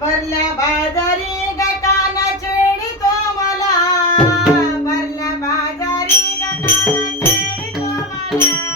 भरल्या बाजारी गकाना छेडितो मला. भरल्या बाजारी गकाना छेडितो मला.